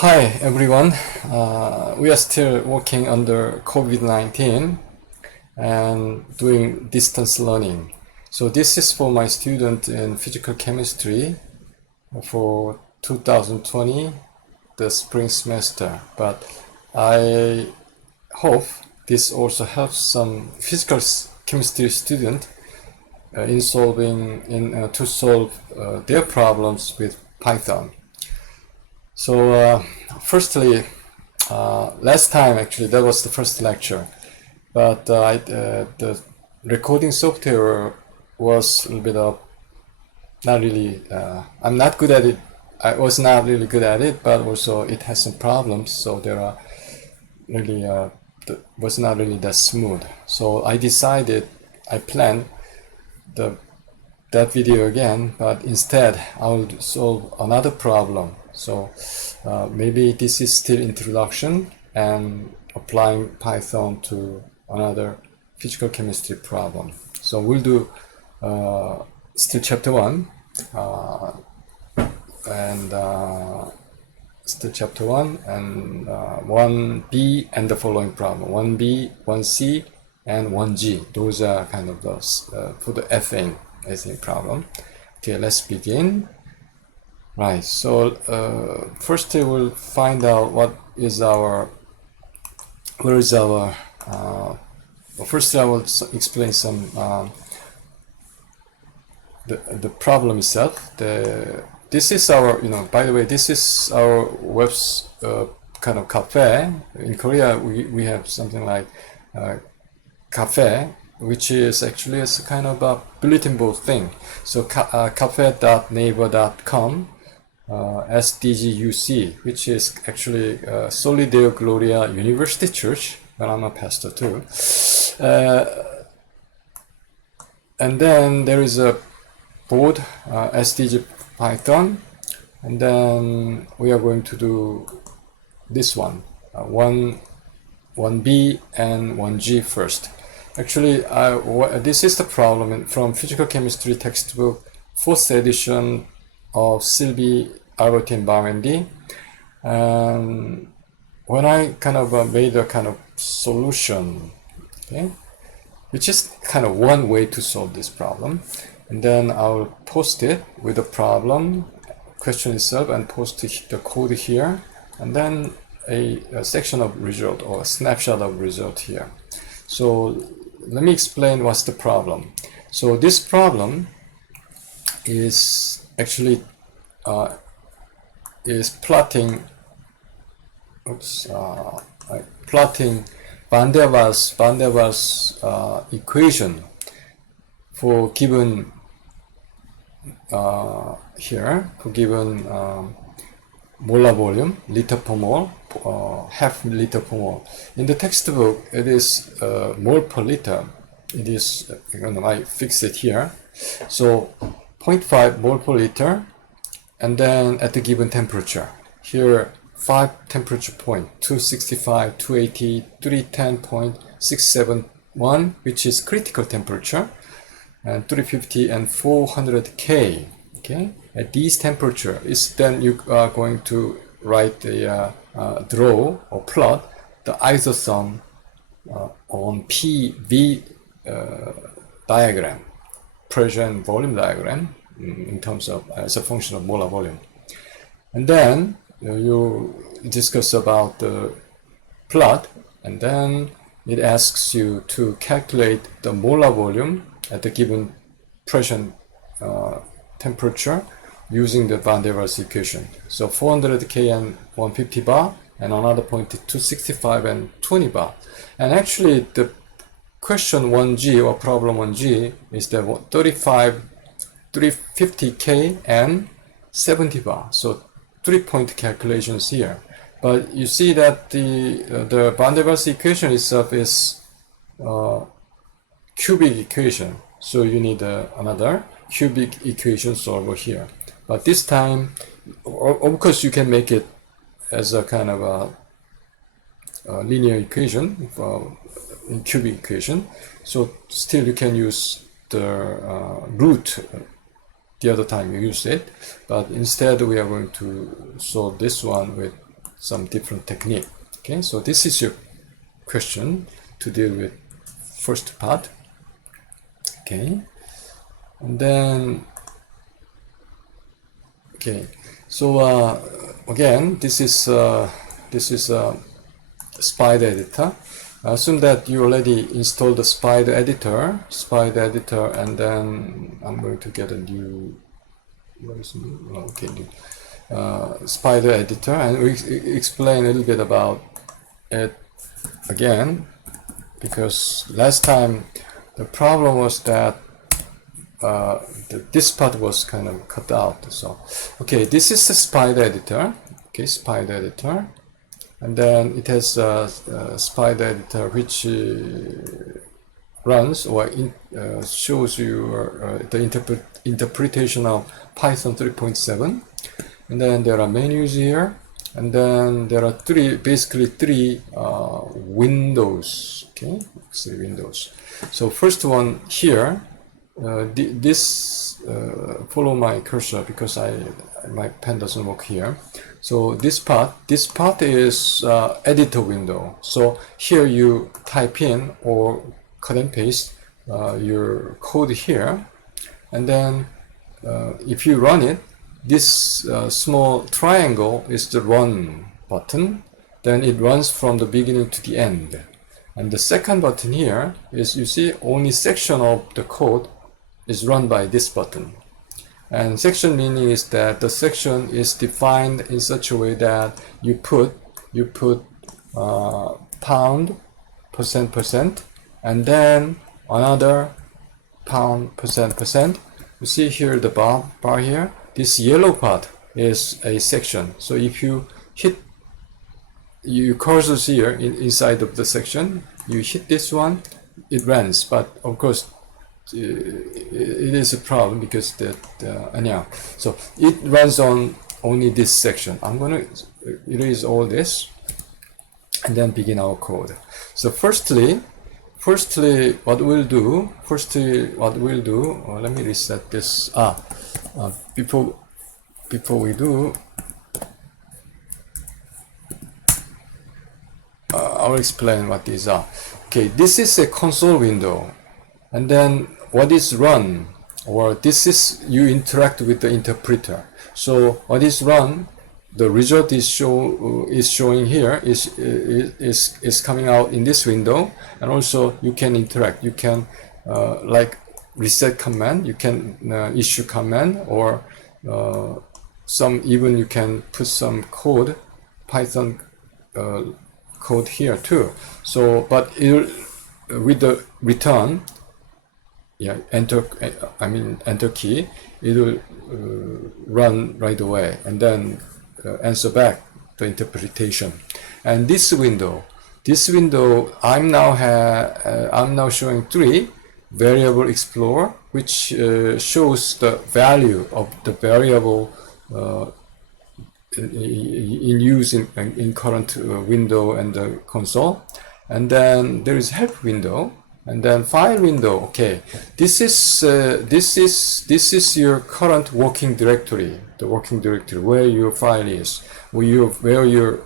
Hi everyone. We are still working under COVID-19 and doing distance learning. So this is for my student in physical chemistry for 2020, the spring semester. But I hope this also helps some physical chemistry student to solve their problems with Python. So firstly, last time actually that was the first lecture, but the recording software was a little bit of not really. I'm not good at it. I was not really good at it, but also it has some problems. So there are really was not really that smooth. So I planned that video again, but instead I will solve another problem. So maybe this is still introduction and applying Python to another physical chemistry problem. So we'll do still chapter 1 and still chapter 1 and 1b and the following problem, 1b, 1c and 1g. Those are kind of those for the ethane problem. Okay, let's begin. Right, so first we will find out first I will explain some the problem itself. This is our, by the way, this is our web's kind of cafe. In Korea, we have something like cafe, which is actually a kind of a bulletin board thing. So cafe.naver.com, SDG which is actually Soli Deo Gloria University Church, but I'm a pastor too. And then there is a board, SDG Python, and then we are going to do this one, 1b and 1g first. Actually, this is the problem from Physical Chemistry textbook, 4th edition of Silbey, Alberty, and Bawendi. When I kind of made a kind of solution, okay, which is kind of one way to solve this problem, and then I'll post it with the problem, question itself, and post the code here, and then a section of result or a snapshot of result here. So let me explain what's the problem. So this problem is actually plotting Van der Waals equation for given here, for given molar volume, liter per mole, half liter per mole. In the textbook, it is mole per liter. It is, I fix it here. So 0.5 mole per liter, and then at the given temperature. Here, 5 temperature point, 265, 280, 310.671, which is critical temperature, and 350 and 400 K. Okay, at these temperature is then you are going to write the draw or plot the isotherm on PV diagram, pressure and volume diagram, in terms of as a function of molar volume. And then you discuss about the plot, and then it asks you to calculate the molar volume at the given pressure temperature using the Van der Waals equation. So 400 K and 150 bar, and another point 265 and 20 bar. And actually the question 1G or problem 1G is the 350 K and 70 bar. So 3-point calculations here. But you see that the Van der Waals equation itself is cubic equation. So you need another cubic equation solver here. But this time, of course, you can make it as a kind of a linear equation, cubic equation. So still you can use the root the other time you use it. But instead we are going to solve this one with some different technique. Okay, so this is your question to deal with first part. Okay, and then okay, so again, this is Spyder editor. I assume that you already installed the Spyder editor, and then I'm going to get a new, Spyder editor, and we explain a little bit about it again, because last time the problem was that this part was kind of cut out. So okay, this is the Spyder editor. Okay, Spyder editor, and then it has a Spyder editor which runs or shows you the interpretation of Python 3.7, and then there are menus here, and then there are basically three windows. Okay, 3 windows. So first one here, follow my cursor because my pen doesn't work here. So this part is editor window. So here you type in or cut and paste your code here, and then if you run it, this small triangle is the run button. Then it runs from the beginning to the end. And the second button here is, you see, only section of the code is run by this button. And section meaning is that the section is defined in such a way that you put pound, %, and then another pound, %. You see here the bar here. This yellow part is a section. So if you hit your cursor here inside of the section, you hit this one, it runs. But of course, it is a problem because anyhow, so it runs on only this section. I'm going to erase all this and then begin our code. So firstly, what we'll do, let me reset this. Before we do, I'll explain what these are. Okay, this is a console window, and then what is run, or this is you interact with the interpreter. So what is run, the result is showing here is coming out in this window, and also you can interact. You can like reset command, you can issue command, or even you can put some code, Python code here too. So but with the return, enter key, it will run right away and then answer back the interpretation. And this window, I'm now showing 3 variable explorer, which shows the value of the variable in use in current window and the console. And then there is help window, and then file window. Okay, this is your current working directory, the working directory where your file is, where your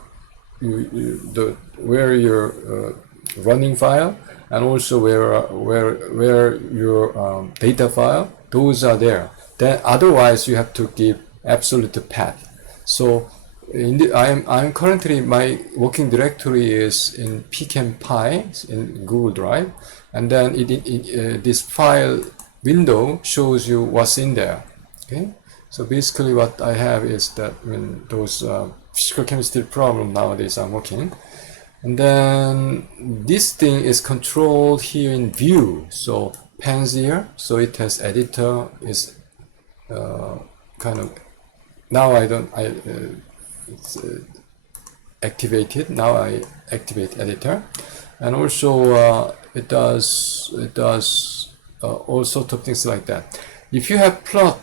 running file, and also where your data file, those are there. Then otherwise you have to give absolute path. So I'm currently, my working directory is in P-Chem in Google Drive, and then this file window shows you what's in there. Okay, so basically what I have is that when those physical chemistry problem nowadays I'm working, and then this thing is controlled here in view. So pens here, so it has editor is kind of, now it's activated. Now I activate editor, and also it does all sorts of things like that. If you have plot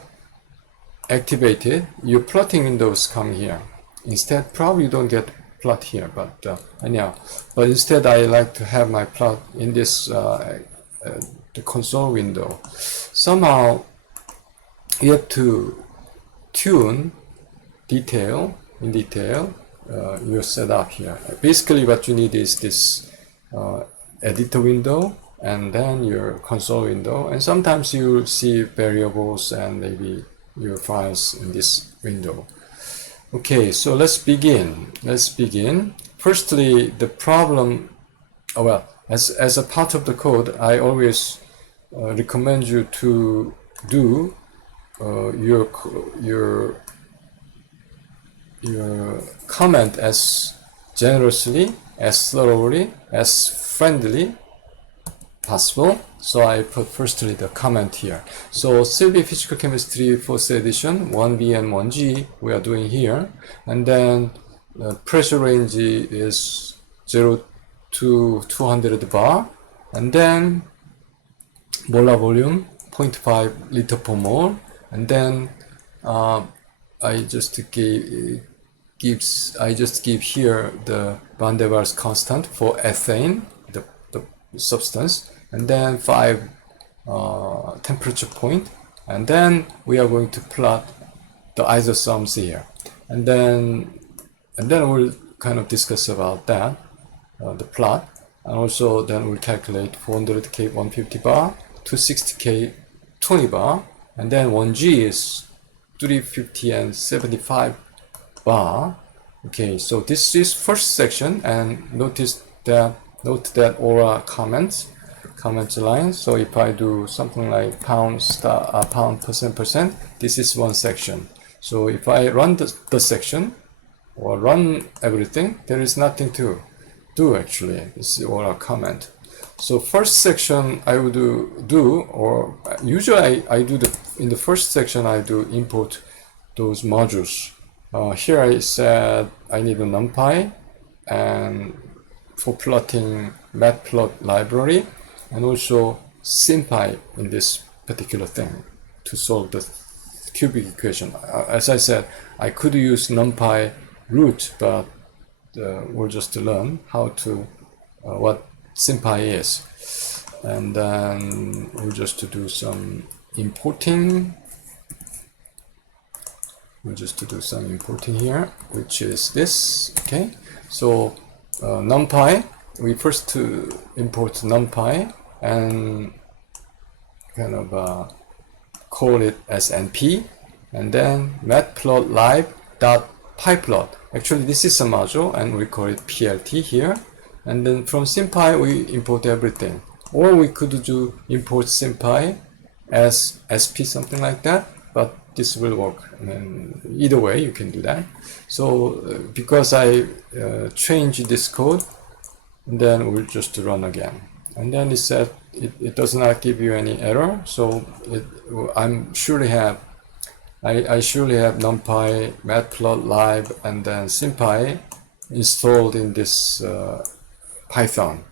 activated, your plotting windows come here. Instead, probably you don't get plot here, but anyhow. But instead, I like to have my plot in this the console window. Somehow, you have to tune in detail, your setup here. Basically what you need is this editor window and then your console window, and sometimes you see variables and maybe your files in this window. Okay, so let's begin. Firstly, the problem, as a part of the code, I always recommend you to do your comment as generously, as thoroughly, as friendly possible. So I put firstly the comment here. So Silbey Physical Chemistry 4th edition 1B and 1G we are doing here, and then pressure range is 0 to 200 bar, and then molar volume 0.5 liter per mole, and then I just give here the van der Waals constant for ethane, the substance, and then 5 temperature point, and then we are going to plot the isosums here, and then we'll kind of discuss about that, the plot, and also then we'll calculate 400K 150 bar, 260K 20 bar, and then 1G is 350 and 75 bar. Okay, so this is first section, and note that all are comment line. So if I do something like pound percent, this is one section. So if I run the section or run everything, there is nothing to do actually. This is all a comment. So first section I would do, or usually I do in the first section I do import those modules. Here I said I need a NumPy and for plotting matplot library, and also Sympy in this particular thing to solve the cubic equation. As I said, I could use NumPy root, but we'll just learn how to what Sympy is, and then we'll just do some importing. We'll just do some importing here, which is this. Okay, so NumPy, we first import NumPy and kind of call it as np, and then matplotlib.pyplot. Actually, this is a module, and we call it plt here. And then from Sympy we import everything, or we could do import Sympy as sp, something like that, but this will work. I mean, either way you can do that. So because I changed this code, then we'll just run again, and then it said it does not give you any error. So I surely have NumPy, matplotlib, and then Sympy installed in this Python.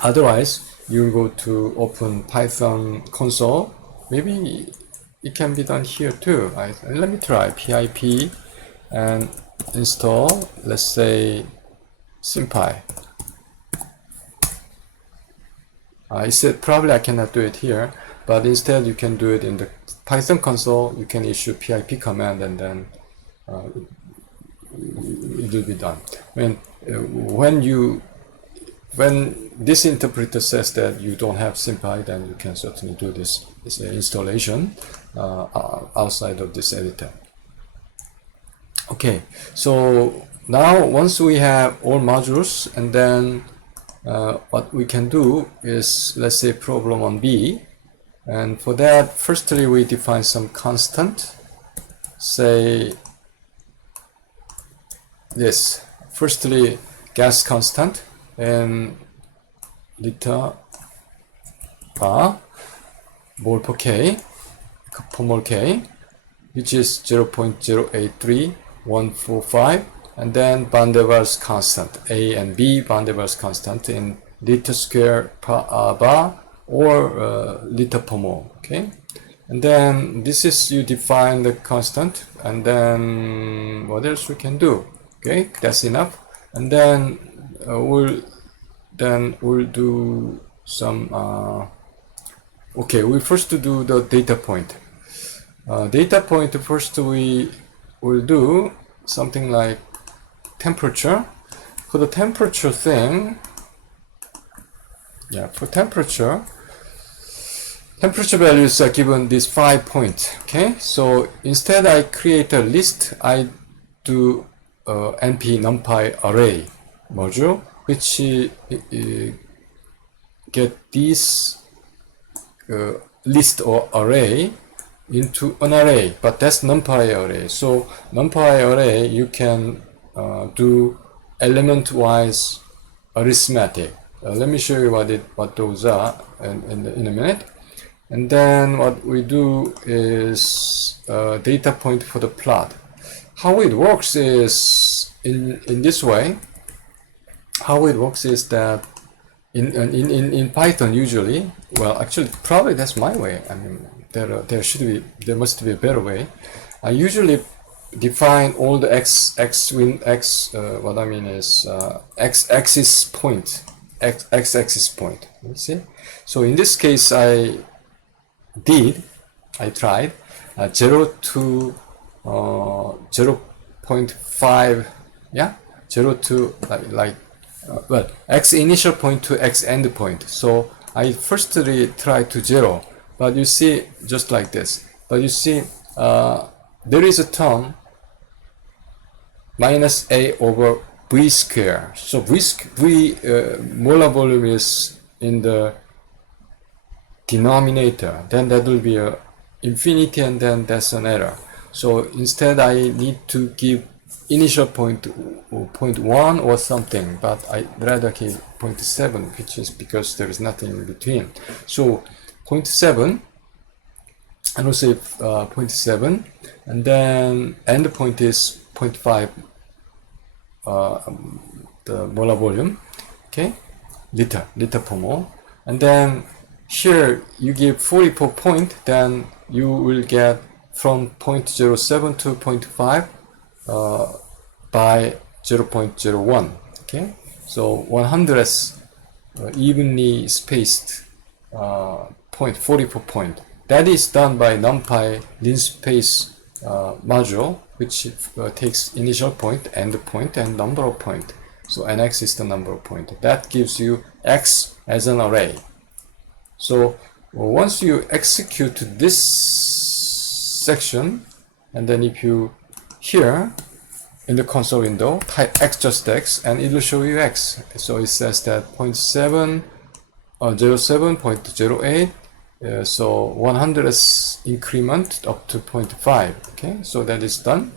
Otherwise, you go to open Python console. Maybe it can be done here too. Let me try pip and install, let's say, Sympy. I said probably I cannot do it here, but instead you can do it in the Python console. You can issue pip command, and then it will be done. When this interpreter says that you don't have Sympy, then you can certainly do this installation outside of this editor. Okay, so now once we have all modules, and then what we can do is, let's say, problem on B, and for that, firstly we define some constant. Say this. Firstly, gas constant in liter bar mole per k per mole k, which is 0.083145, and then van der Waals constant, A and B van der Waals constant in liter square per bar or liter per mole. Okay, and then this is, you define the constant, and then what else we can do? Okay, that's enough. And then we'll do some okay, we first do the data point. Data point, first we will do something like temperature. For the temperature thing, for temperature values are given this 5 point. Okay, so instead I create a list. I do NP numpy array module, which get this list or array into an array, but that's numpy array. So numpy array, you can do element-wise arithmetic. Let me show you what those are in a minute. And then what we do is data point for the plot. How it works is in this way. How it works is that in Python usually, well, actually probably that's my way. I mean, there must be a better way. I usually define all the x axis point, x axis point. You see? So in this case, I tried 0 to 0.5, 0 to well, x initial point to x end point. So I firstly try to 0, but you see, just like this. But you see, there is a term minus a over v square. So v molar volume is in the denominator. Then that will be a infinity, and then that's an error. So instead, I need to give initial point 0.1 or something, but I rather give 0.7, which is because there is nothing in between. So 0.7, and also 0.7, and then end point is 0.5, the molar volume, okay, liter per mole, and then here you give 44 point, then you will get from 0.07 to 0.5 by 0.01. Okay, so 100th evenly spaced point, 44 point. That is done by NumPy linspace module, which takes initial point, end point, and number of point. So nx is the number of point. That gives you x as an array. So once you execute this section, and then if you here in the console window type x just x, and it will show you x. So it says that 0.7 or 07, 0.08, so 100th increment up to 0.5. Okay, so that is done.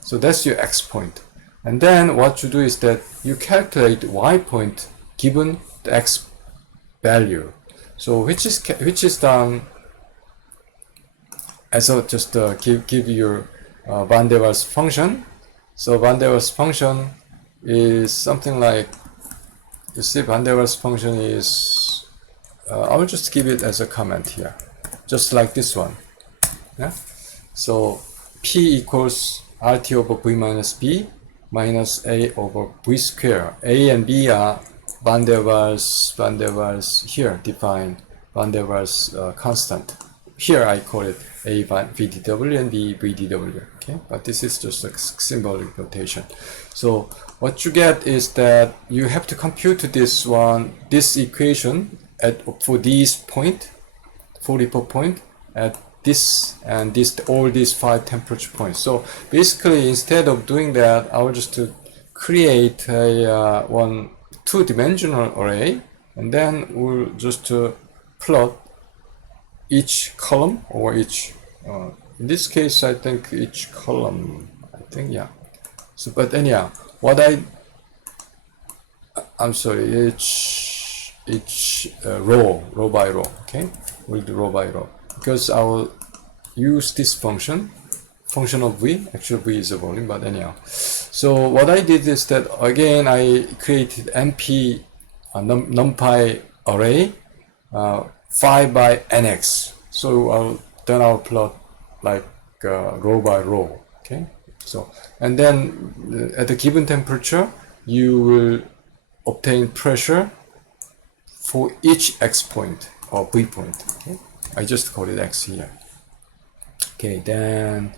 So that's your x point. And then what you do is that you calculate y point given the x value. So which is done as a just give your Van der Waals function. So Van der Waals function is something like, you see, Van der Waals function is I will just give it as a comment here, just like this one. Yeah. So P equals RT over V minus B minus A over V square. A and B are Van der Waals here define Van der Waals constant. Here I call it A VDW and B VDW. Okay, but this is just a symbolic notation. So what you get is that you have to compute this equation for these point, 44 point at this and this, all these 5 temperature points. So basically, instead of doing that, I will just create a two-dimensional array, and then we'll just plot each column or each in this case I think each column, yeah. So but anyhow, each row by row. Okay, we'll do row by row because I will use this function of v. Actually v is a volume, but anyhow. So what I did is that again I created np numpy array 5 by nx. So then I'll plot like row by row. Okay, so and then at the given temperature you will obtain pressure for each x point or v point. Okay, I just call it x here. Okay, then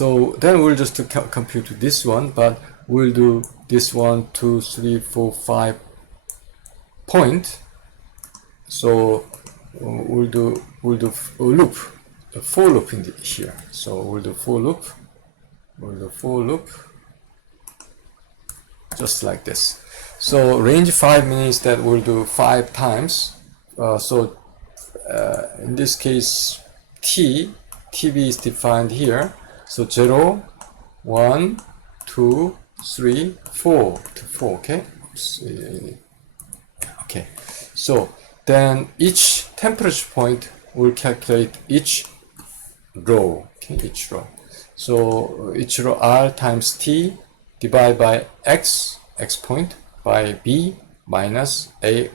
we'll just compute this one, but we'll do this 1, 2, 3, 4, 5 point. So we'll do a loop, a for loop in here. So we'll do for loop, just like this. So range 5 means that we'll do 5 times. In this case, TB is defined here. So 0, 1, 2, 3, 4 to 4. Okay. Okay. So then each temperature point will calculate each row. Okay, each row. So each row R times T divided by X point by B minus A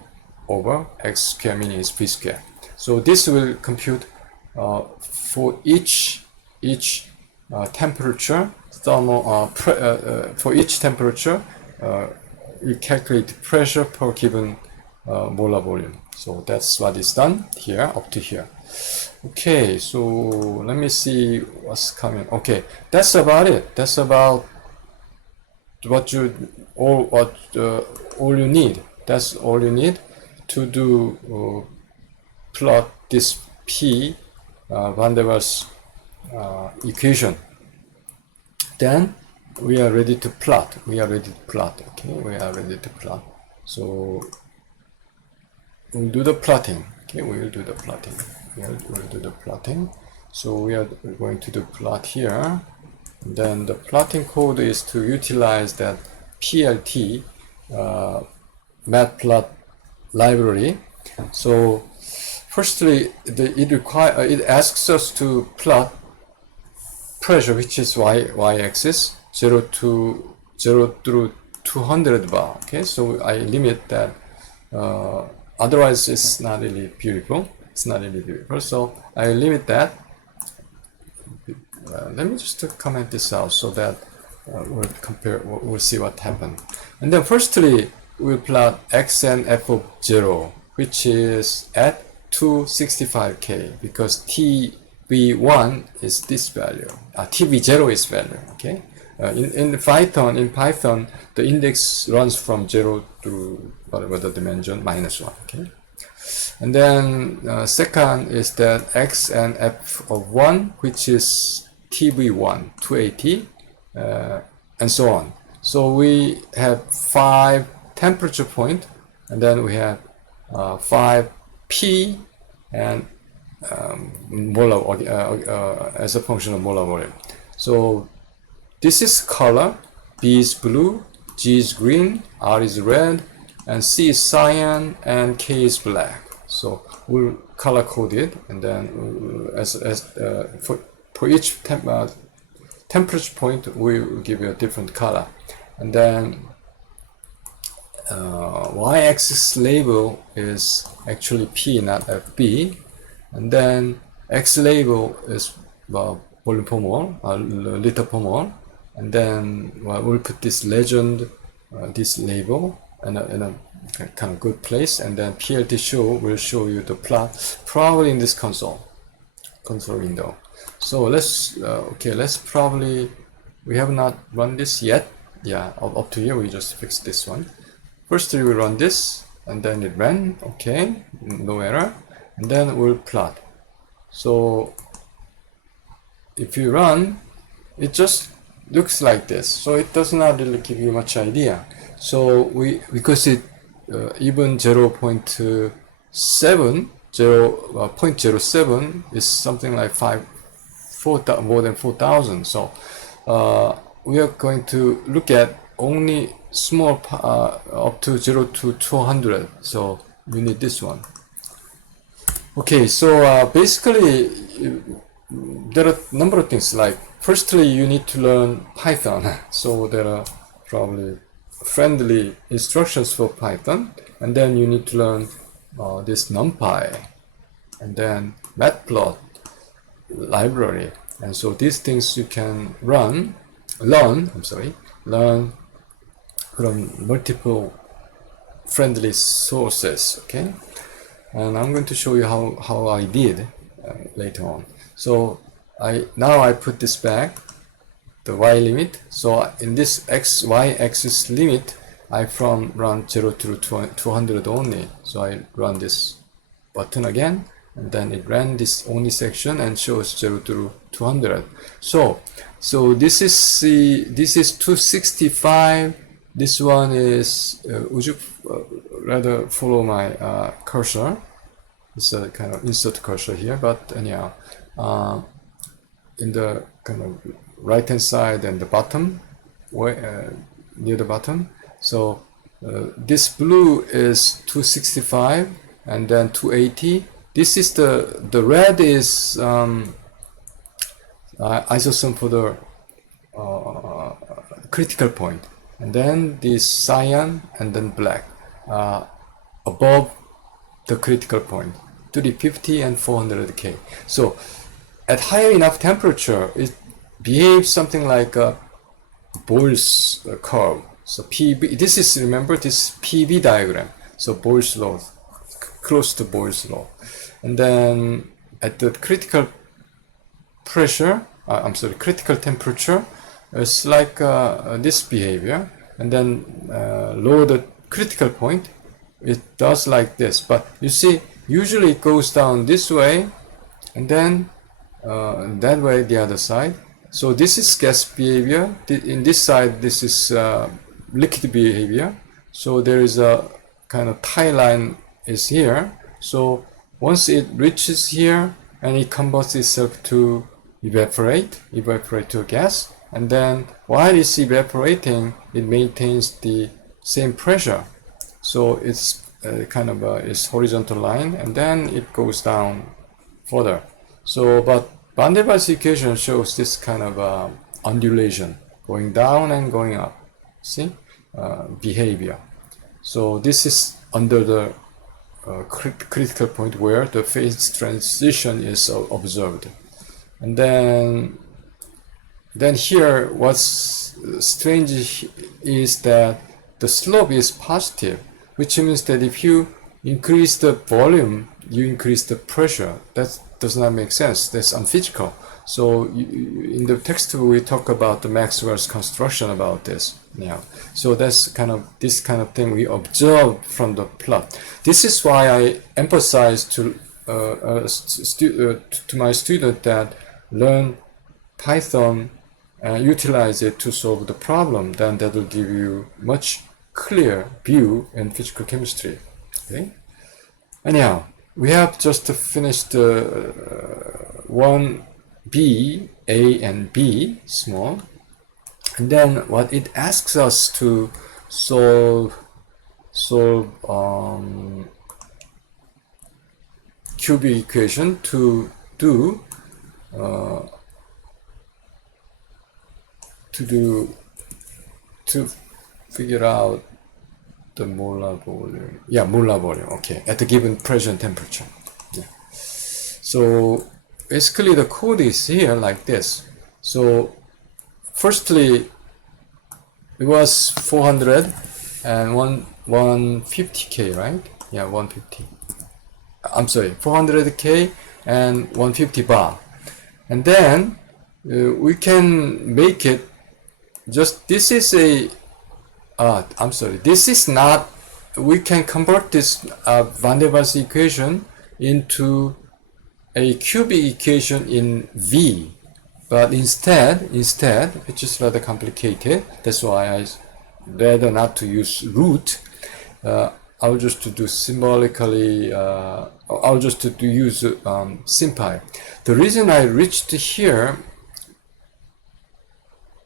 over X square, meaning is B square. So this will compute for each temperature thermal for each temperature you calculate pressure per given molar volume. So that's what is done here up to here. Okay, so let me see what's coming. Okay, that's about it. That's about what all you need. That's all you need to do plot this Van der Waals equation. Then we are ready to plot. Okay, we are ready to plot. So we'll do the plotting. Okay, we will do the plotting. We'll do the plotting. So we are going to do plot here. And then the plotting code is to utilize that PLT matplot library. So firstly, it asks us to plot pressure, which is y-axis, 0 through 200 bar. Okay, so I limit that. Otherwise, it's not really beautiful. So I limit that. Let me just comment this out so that we'll compare. We'll see what happened. And then firstly, we'll plot x and f of 0, which is at 265K, because TB1 is this value. TB0 is value. Okay. In Python, the index runs from 0 to whatever the dimension -1. Okay. And then second is that x and f of 1, which is TB1, 280, and so on. So we have 5 temperature point, and then we have 5 P and molar as a function of molar volume. So this is color. B is blue, G is green, R is red, and C is cyan, and K is black. So we'll color code it, and then for each temperature point, we will give you a different color. And then y-axis label is actually P, not FB. And then X label is volume per mole, liter per mole. And then we'll put this legend, this label, in a kind of good place. And then PLT show will show you the plot, probably in this console window. So let's probably, we have not run this yet. Yeah, up to here we just fixed this one. Firstly we run this, and then it ran. Okay, no error. And then we'll plot. So if you run, it just looks like this. So it does not really give you much idea. So because it even 0.07 is something like more than 4,000. So we are going to look at only small up to 0 to 200. So you need this one. Okay, so basically there are a number of things. Like firstly, you need to learn Python. So there are probably friendly instructions for Python, and then you need to learn this NumPy, and then matplot library. And so these things you can learn from multiple friendly sources. Okay, and I'm going to show you how I did later on. So I put this back, the y limit. So in this x y axis limit, I from run 0 to 200 only. So I run this button again, and then it ran this only section and shows 0 to 200. So this is 265. This one is would you rather follow my cursor? It's a kind of insert cursor here, but anyhow, in the kind of right hand side and the bottom, near the bottom. So this blue is 265 and then 280. This is the red is isosome for the critical point, and then this cyan and then black above the critical point, 350 and 400K. So at higher enough temperature, it behaves something like a Boyle's curve. So PV, this is, remember, this PV diagram. So Boyle's law, close to Boyle's law. And then at the critical pressure, critical temperature, it's like this behavior. And then lower the critical point, it does like this. But you see, usually it goes down this way, and then that way the other side. So this is gas behavior. In this side, this is liquid behavior. So there is a kind of tie line is here. So once it reaches here and it converts itself to evaporate to a gas, and then while it's evaporating, it maintains the same pressure. So it's kind of it's horizontal line, and then it goes down further. So, but Van der Waals equation shows this kind of undulation, going down and going up. See, behavior. So this is under the critical point where the phase transition is observed. And then here, what's strange is that the slope is positive, which means that if you increase the volume, you increase the pressure. That does not make sense. That's unphysical. So in the textbook, we talk about the Maxwell's construction about this. Yeah. So that's kind of this kind of thing we observe from the plot. This is why I emphasize to my student that learn Python and utilize it to solve the problem. Then that will give you much clear view in physical chemistry. Okay. Anyhow, we have just finished 1B, A and B, small. And then what it asks us to solve cubic equation to figure out the molar volume. Yeah, molar volume. Okay, at the given pressure and temperature. Yeah. So basically the code is here like this. So firstly, it was 400 and 150K, right? Yeah, 150. I'm sorry, 400K and 150 bar. And then we can make it just, this is a I'm sorry, this is not, we can convert this Van der Waals equation into a cubic equation in V, but instead, which is rather complicated, that's why I rather not to use root, I'll just to do symbolically, I'll just to use Sympy. The reason I reached here,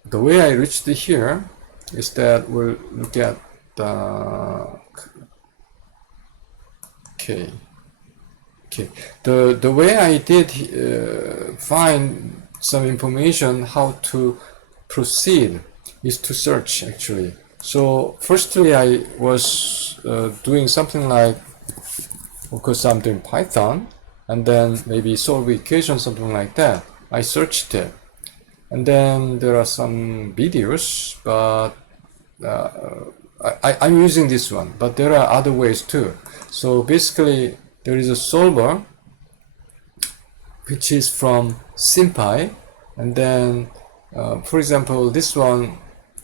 the way I reached here, is that we'll look at the the way I did find some information how to proceed is to search actually. So firstly I was doing something like, of course I'm doing Python, and then maybe solve equation, something like that. I searched it, and then there are some videos, but I'm using this one, but there are other ways too. So basically there is a solver which is from Sympy, and then For example, this one,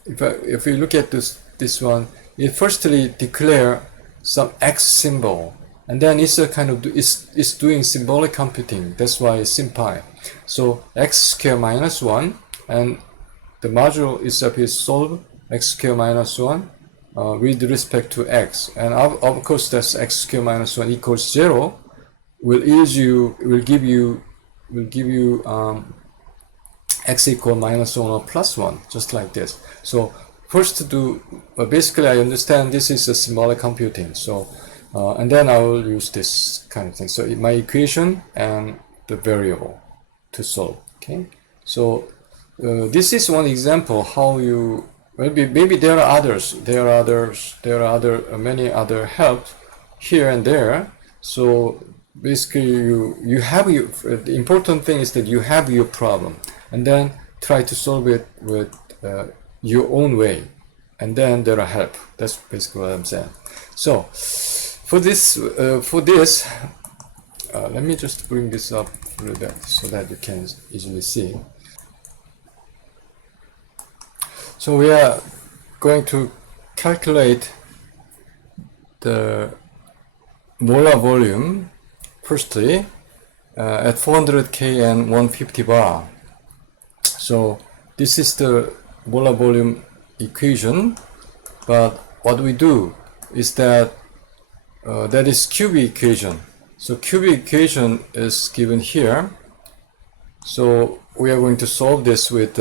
if we look at this one, it firstly declare some X symbol, and then it's a kind of it's doing symbolic computing. That's why it's Sympy. So x square minus 1, and the module itself is solve x square minus 1 with respect to x, and of course that's x square minus 1 equals 0 will give you x equal minus 1 or plus 1, just like this. So first to do, basically I understand this is a symbolic computing, so and then I will use this kind of thing. So my equation and the variable to solve. Okay, so this is one example how you, maybe there are others, many other help here and there. So basically you have your, the important thing is that you have your problem and then try to solve it with your own way, and then there are help. That's basically what I'm saying. So for this let me just bring this up a little bit so that you can easily see. So we are going to calculate the molar volume firstly at 400K and 150 bar. So this is the molar volume equation, but what we do is that that is cubic equation. So cubic equation is given here. So we are going to solve this with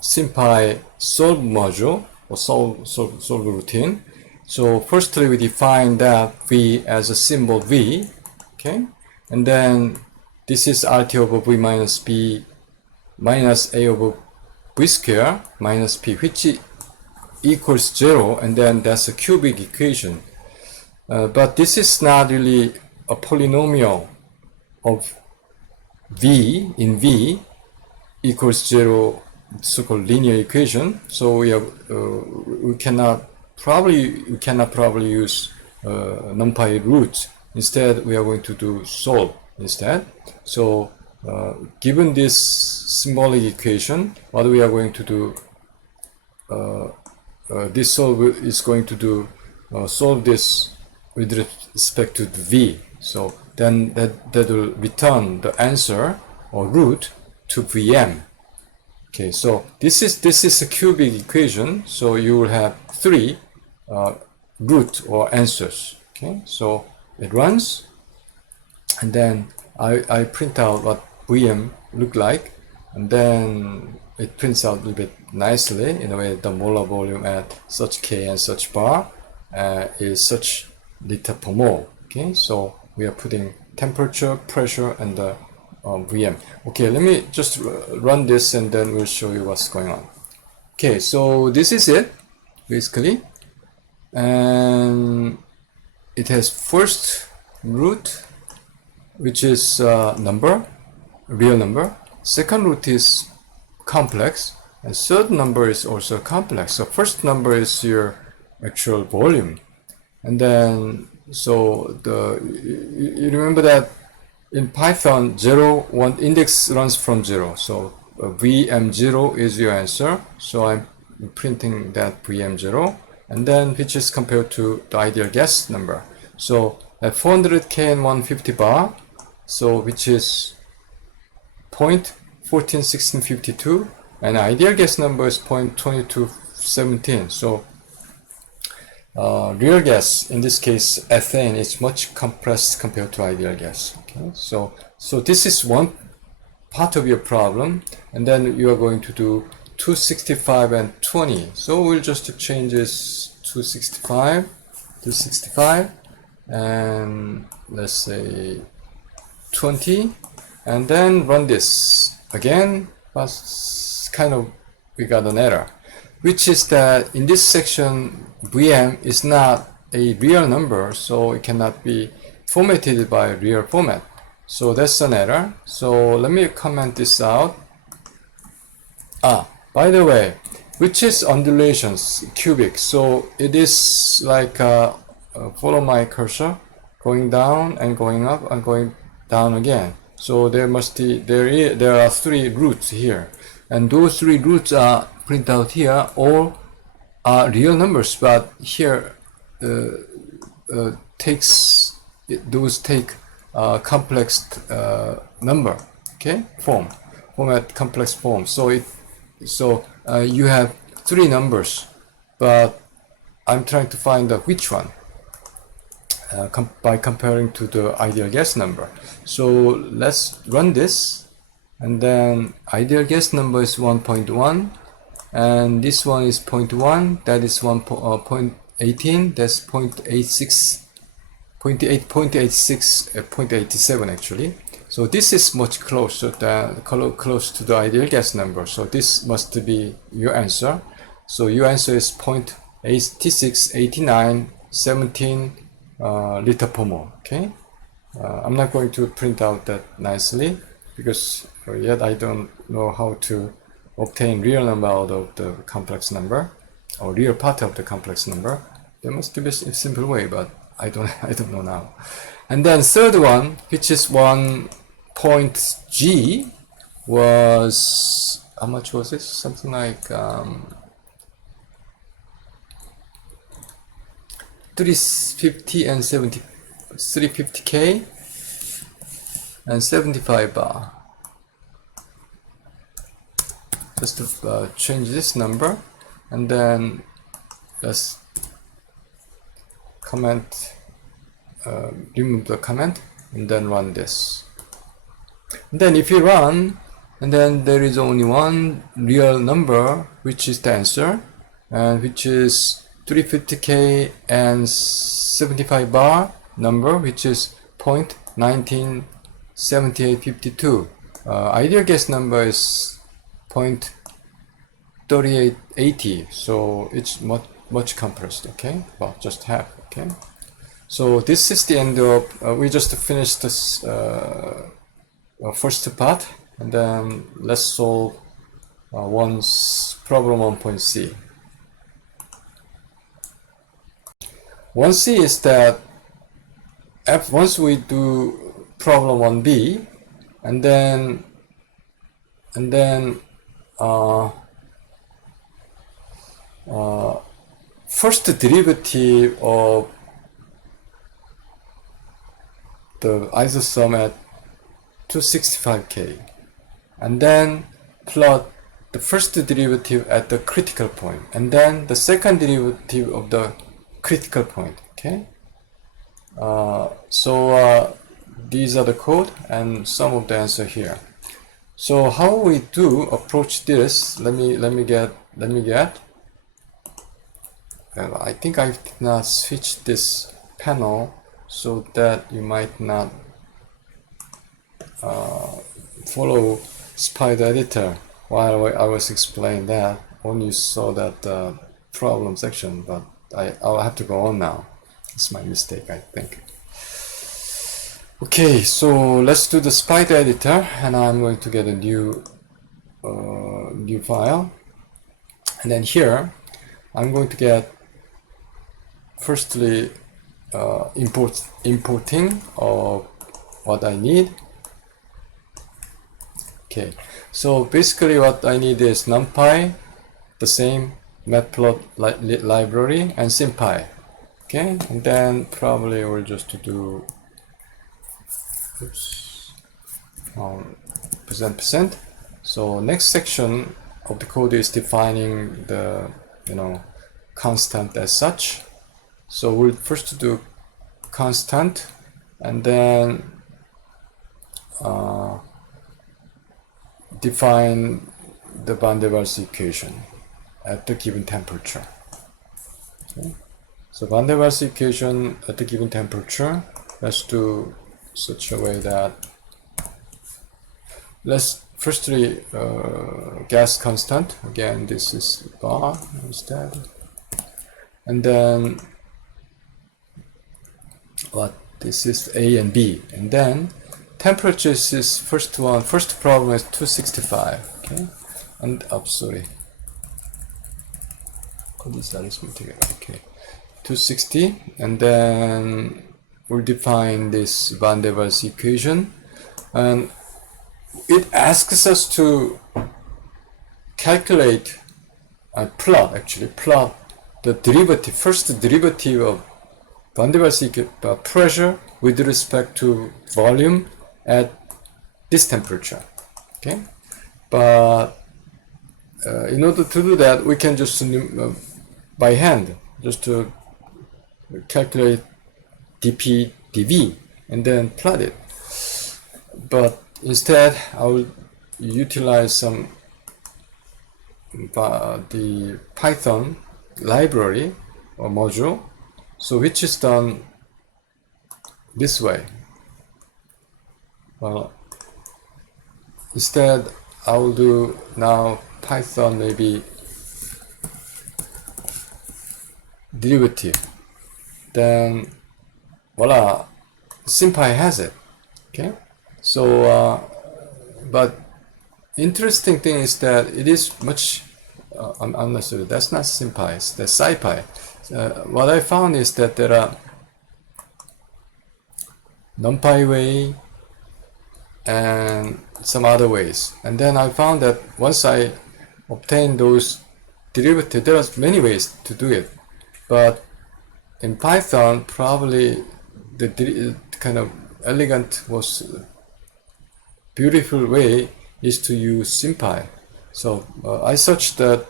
Sympy solve module or solve routine. So firstly we define that V as a symbol V, okay, and then this is RT over V minus B minus A over V square minus P, which equals 0, and then that's a cubic equation. But this is not really a polynomial of V in V equals 0, so-called linear equation. So we cannot probably use NumPy root. Instead, we are going to do solve instead. So given this symbolic equation, what we are going to do, this solve is going to do solve this with respect to the V. So then that will return the answer or root to VM. Okay, so this is a cubic equation, so you will have 3 root or answers. Okay, so it runs, and then I print out what VM look like, and then it prints out a little bit nicely in a way the molar volume at such K and such bar is such liter per mole. Okay, so we are putting temperature, pressure, and the VM. Okay, let me just run this and then we'll show you what's going on. Okay, so this is it basically, and it has first root, which is number, real number. Second root is complex, and third number is also complex. So first number is your actual volume, and then so you remember that in Python 0, 1 index runs from 0. So VM0 is your answer. So I'm printing that VM0, and then which is compared to the ideal guess number. So at 400K and 150 bar, so which is 0.141652, and ideal guess number is 0.2217. So real guess, in this case ethane, is much compressed compared to ideal guess. Okay, so this is one part of your problem, and then you are going to do 265 and 20. So we'll just change this 265 to 65, and let's say 20, and then run this again, but kind of we got an error, which is that in this section VM is not a real number, so it cannot be formatted by real format. So that's an error. So let me comment this out. By the way, which is undulations, cubic. So it is like follow my cursor, going down and going up and going down again. So there are 3 roots here, and those 3 roots are printed out here, all are real numbers, but here those take complex number, okay, format complex form. So you have 3 numbers, but I'm trying to find out which one by comparing to the ideal guess number. So let's run this, and then ideal guess number is 1.1, and this one is 0.1, that is 1.18, that's 0.86, 0.87 actually. So this is much closer close to the ideal guess number. So this must be your answer. So your answer is 0.868917 liter per mole. Okay. I'm not going to print out that nicely because yet I don't know how to obtain real number out of the complex number, or real part of the complex number. There must be a simple way, but I don't know now. And then third one, which is 1 point G, was, how much was it? Something like 350 and 70, 350K and 75 bar. Just to change this number, and then let's comment, remove the comment, and then run this. And then if you run, and then there is only one real number, which is the answer, and which is 350K and 75 bar number, which is 0.197852. Ideal guess number is 0.3880, so it's much compressed. Okay, well, just half. Okay, so this is the end of we just finished this first part, and then let's solve problem 1.c. 1c is that once we do problem 1b, and then first derivative of the isosome at 265K, and then plot the first derivative at the critical point, and then the second derivative of the critical point. Okay, these are the code and some of the answer here. So how we do approach this? Let me get. Well, I think I did not switch this panel so that you might not follow Spyder editor while I was explaining that. Only saw that problem section, but I'll have to go on now. It's my mistake, I think. Okay, so let's do the Spyder editor, and I'm going to get a new file, and then here I'm going to get firstly importing of what I need. Okay, so basically what I need is NumPy, the same matplotlib library, and Sympy. Okay, and then probably we'll just do %%. So next section of the code is defining the constant as such. So we'll first do constant, and then define the van der Waals equation at the given temperature. Okay. So van der Waals equation at the given temperature, let's do such a way that let's firstly gas constant, again this is bar instead, and then this is A and B, and then temperatures is first problem is 265. Okay, and sorry, okay, 260, and then we'll define this van der Waals equation, and it asks us to calculate plot the derivative, first derivative of van der Waals pressure with respect to volume at this temperature. Okay, but in order to do that, we can just by hand just to calculate dp dv and then plot it. But instead, I will utilize some the Python library or module, so which is done this way. Well, instead I will do now Python maybe derivative, then voila, Sympy has it. Okay, so but interesting thing is that it is much I'm not sure, that's not Sympy, it's the SciPy. What I found is that there are NumPy way and some other ways, and then I found that once I obtain those derivatives, there are many ways to do it, but in Python probably the kind of elegant, was beautiful way is to use Sympy. So I searched that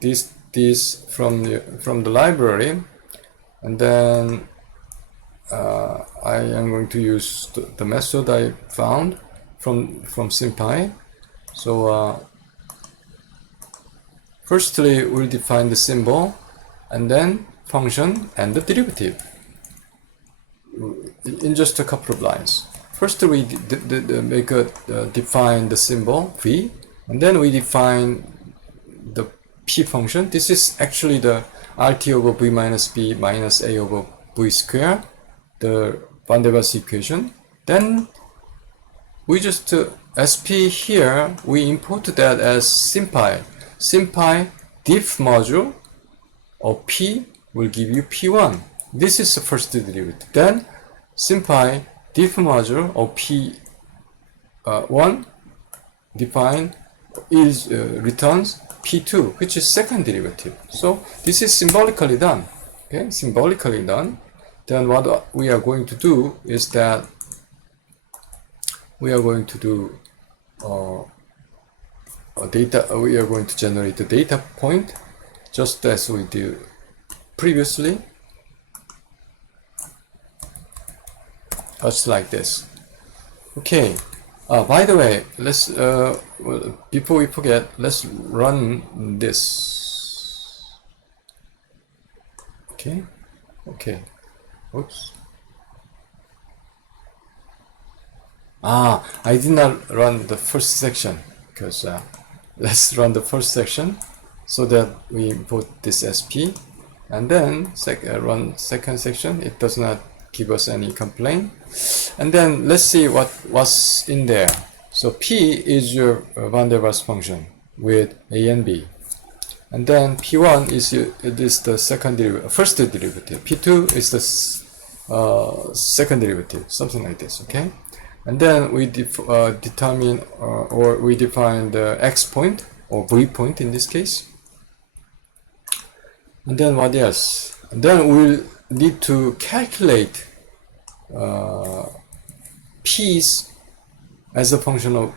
this from the library, and then I am going to use the method I found from Sympy. So firstly we'll define the symbol, and then function and the derivative in just a couple of lines. First we define the symbol v, and then we define the p function. This is actually the RT over v minus b minus a over v square, the van der Waals equation. Then we just sp here, we import that as Sympy. Sympy diff module of p will give you p1. This is the first derivative. Then Sympy diff module of p1 define is returns p2, which is second derivative. So this is symbolically done. Okay, symbolically done. Then what we are going to do is that we are going to do we are going to generate a data point just as we did previously, just like this. Okay. By the way, let's before we forget, let's run this. Okay. Okay. Oops. I did not run the first section, because let's run the first section so that we import this SP, and then run second section. It does not give us any complaint. And then let's see what's in there. So P is your van der Waals function with A and B, and then P1 is the second derivative, first derivative. P2 is the second derivative, something like this. Okay, and then we determine or we define the x point or v point in this case. And then what else? And then we'll need to calculate p's as a function of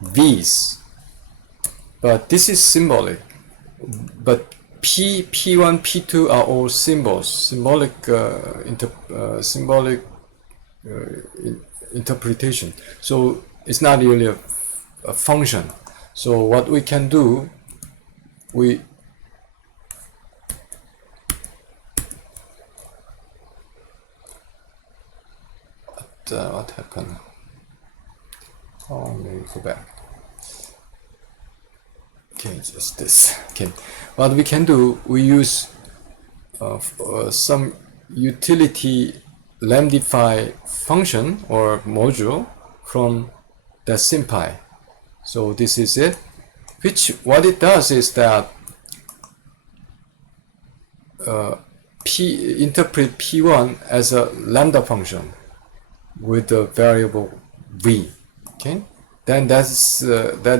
v's, but this is symbolic. But p1, p2 are all symbols, symbolic interpretation. So it's not really a function. So what we can do, what happened? Oh, maybe go back. Okay, just this. Okay, what we can do, we use some utility lambdify function or module from the Sympy. So this is it. Which what it does is that interpret P1 as a lambda function with the variable V. Okay, then that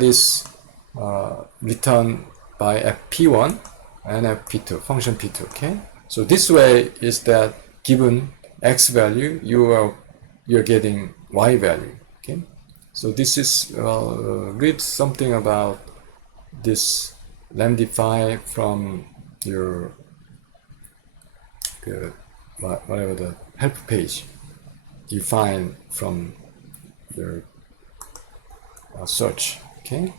is returned by P1 and P2, function P2. Okay, so this way is that given x value, you're getting y value. Okay, so this is read something about this lambdify from your whatever the help page you find from your search. Okay,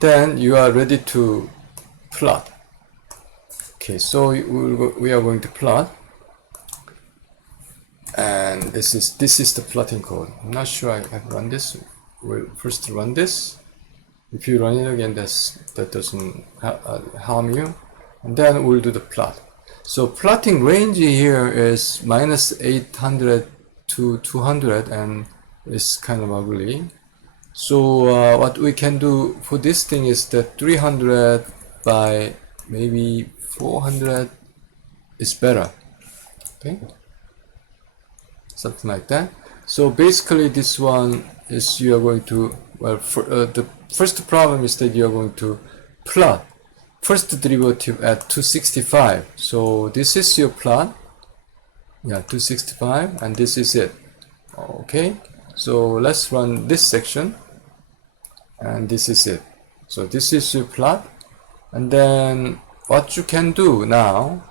then you are ready to plot. Okay, so we are going to plot, and this is the plotting code. I'm not sure I have run this. We'll first run this. If you run it again, that doesn't harm you, and then we'll do the plot. So plotting range here is -800 to 200, and it's kind of ugly. So what we can do for this thing is that 300 by maybe 400 is better. Okay, something like that. So basically this one is you are going to, well, the first problem is that you are going to plot first derivative at 265. So this is your plot. Yeah, 265, and this is it. Okay, so let's run this section, and this is it. So this is your plot, and then what you can do now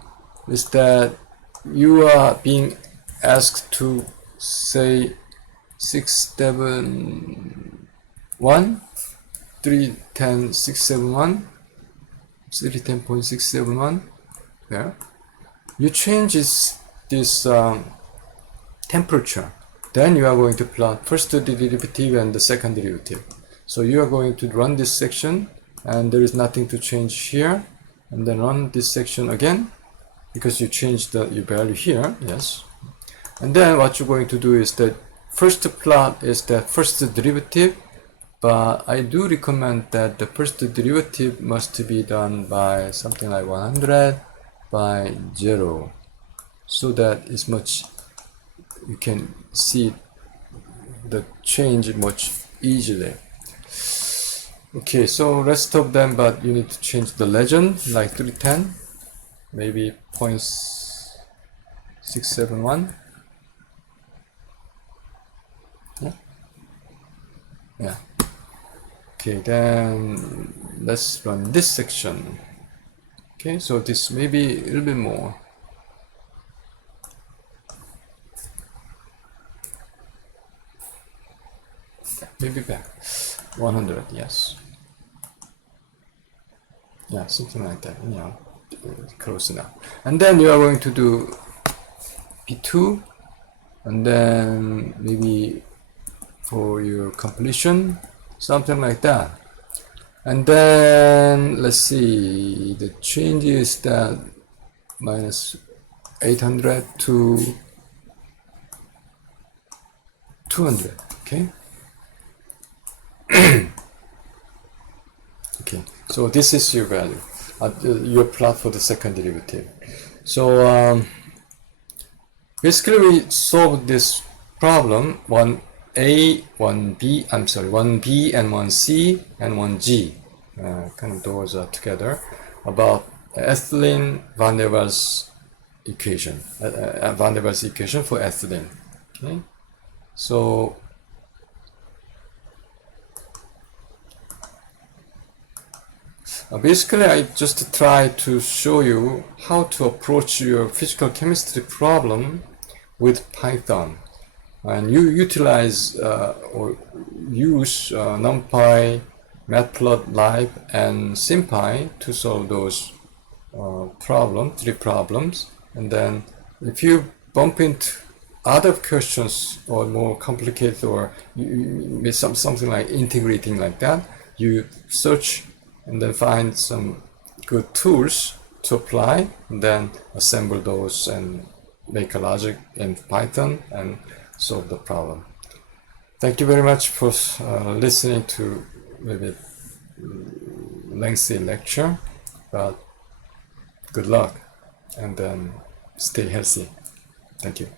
is that you are being asked to say 671 310.671 310.671. Yeah, you change this temperature, then you are going to plot first derivative and the second derivative. So you are going to run this section, and there is nothing to change here, and then run this section again because you changed your value here. Yes, and then what you're going to do is that first plot is the first derivative, but I do recommend that the first derivative must be done by something like 100 by 0, so that it's much, you can see the change much easily. Okay, so rest of them, but you need to change the legend, like 310, maybe 0.671. Yeah. Okay, then let's run this section. Okay, so this may be a little bit more. Maybe back 100. Yes. Yeah, something like that. You know, close enough. And then you are going to do P2, and then maybe for your completion, something like that. And then let's see, the change is that -800 to 200. Okay. Okay, so this is your value, your plot for the second derivative. So basically we solved this problem, 1A, 1B, I'm sorry, 1B and 1C and 1G, kind of those are together, about ethylene van der Waals equation, van der Waals equation for ethylene. Okay, so basically I just try to show you how to approach your physical chemistry problem with Python, and you utilize or use NumPy, Matplotlib, and Sympy to solve those three problems. And then if you bump into other questions or more complicated, or something like integrating like that, you search and then find some good tools to apply, and then assemble those and make a logic in Python and solve the problem. Thank you very much for listening to maybe lengthy lecture, but good luck, and then stay healthy. Thank you.